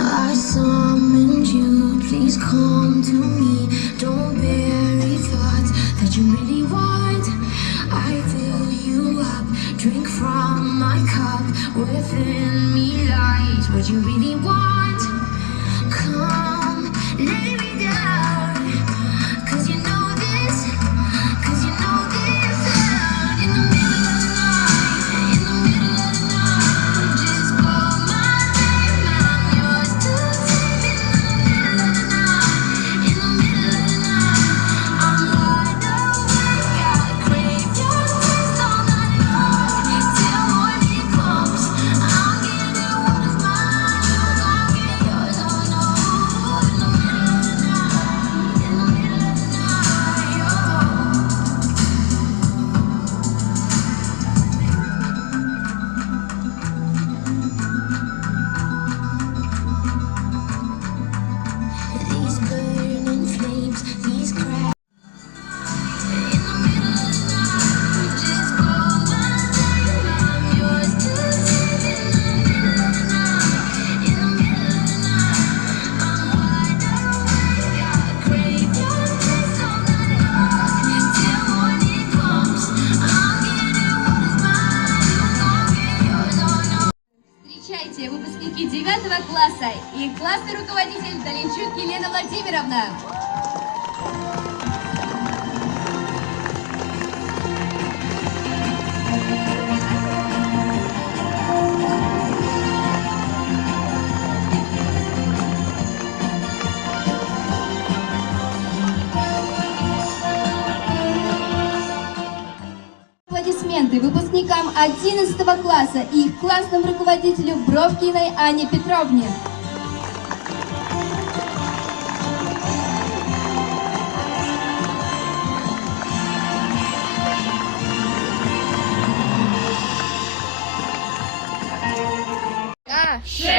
I summoned you, please come to me. Don't bury thoughts that you really want. I fill you up, drink from my cup. Within me lies what you really want. Come, lay me down, 'cause you know this, 'cause you know this. In the middle of the night, in the middle of the night, just call my name and I'm yours to take. In the middle of the night, I'm wide awake. I crave your taste all night long. Till morning comes, I'll give you what is mine. You gon' get yours, oh no. In the middle of the night, in the middle of the night, oh. These burning flames, these cracks. In the middle of the night, just call my name, I'm yours to take. In the middle of the night, in the middle of the night, I'm wide awake. I crave your taste all night long. Till morning comes, I'll give you what is mine. You gon' get yours, oh no. Встречайте, выпускники 9 класса и классный руководитель Доленчук Елена Владимировна. Аплодисменты выпускникам 11 класса и их классному руководителю Бровкиной Анне Петровне. Шесть.